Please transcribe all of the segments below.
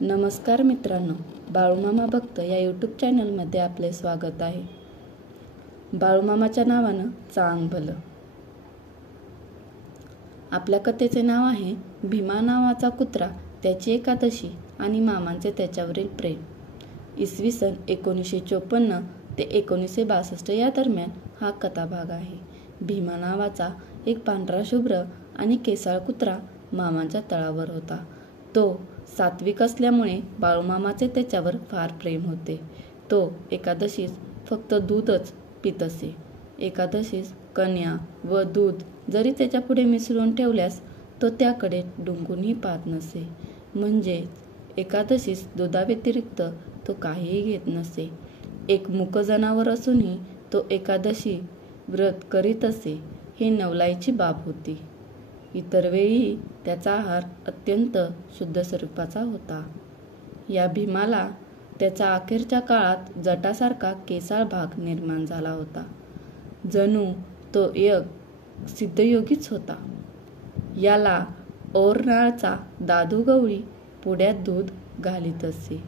नमस्कार मित्रांनो, बाळूमामा भक्त या यूट्यूब चॅनलमध्ये आपले स्वागत आहे. बाळूमामाच्या नावानं चांग भलं. आपल्या कथेचे नाव आहे भीमा नावाचा कुत्रा, त्याची एकादशी आणि मामांचे त्याच्यावरील प्रेम. इसवी सन 1954 ते 1962 या दरम्यान हा कथाभाग आहे. भीमा नावाचा एक पांढरा शुभ्र आणि केसाळ कुत्रा मामांच्या तळावर होता. तो सात्विक असल्यामुळे बाळूमामाचे त्याच्यावर फार प्रेम होते. तो एकादशीस फक्त दूधच पित असे. एकादशीस कन्या व दूध जरी त्याच्या पुढे मिसळून ठेवल्यास तो त्याकडे डुंकूनही पाहत नसे. म्हणजेच एकादशीस दुधाव्यतिरिक्त तो काहीही घेत नसे. एक मूक जनावर असूनही तो एकादशी व्रत करीत असे, ही नवलाईची बाब होती. इतर वेळी त्याचा आहार अत्यंत शुद्ध स्वरूपाचा होता. या भीमाला त्याच्या अखेरच्या काळात जटासारखा केसाळ भाग निर्माण झाला होता. जणू तो एक सिद्धयोगीच होता. याला ओरनाळचा दादू गवळी पुड्यात दूध घालीत असे.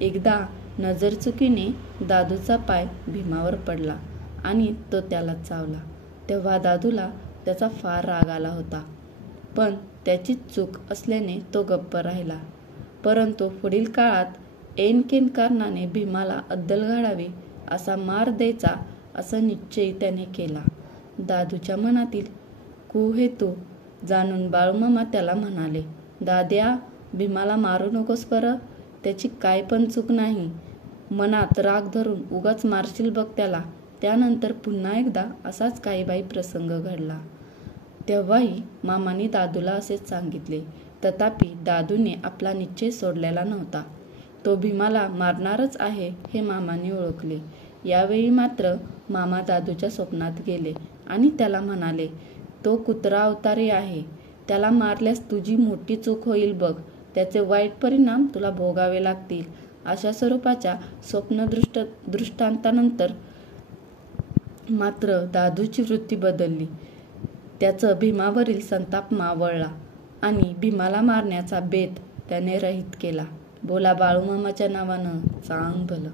एकदा नजरचुकीने दादूचा पाय भीमावर पडला आणि तो त्याला चावला. तेव्हा दादूला त्याचा फार राग आला होता, पण त्याची चूक असल्याने तो गप्प राहिला. परंतु पुढील काळात ऐनकेन कारणाने भीमाला अद्दल घालावी, असा मार द्यायचा असा निश्चय त्याने केला. दादूच्या मनातील कुहेतू जाणून बाळूमामा त्याला म्हणाले, दाद्या, भीमाला मारू नकोस बरं, त्याची काय पण चूक नाही. मनात राग धरून उगाच मारशील बघ त्याला. त्यानंतर पुन्हा एकदा असाच काही प्रसंग घडला. तेव्हाही मामाने दादूला असेच सांगितले. तथापि दादूने आपला निश्चय सोडलेला नव्हता. तो भीमाला मारणारच आहे हे मामाने ओळखले. यावेळी मात्र मामा दादूच्या स्वप्नात गेले आणि त्याला म्हणाले, तो कुत्रा अवतारी आहे. त्याला मारल्यास तुझी मोठी चूक होईल बघ. त्याचे वाईट परिणाम तुला भोगावे लागतील. अशा स्वरूपाच्या दृष्टांतानंतर मात्र दादूची वृत्ती बदलली. त्याचं भीमावरील संताप मावळला आणि भीमाला मारण्याचा बेत त्याने रहित केला. बोला बाळूमामाच्या नावानं चांग भलं.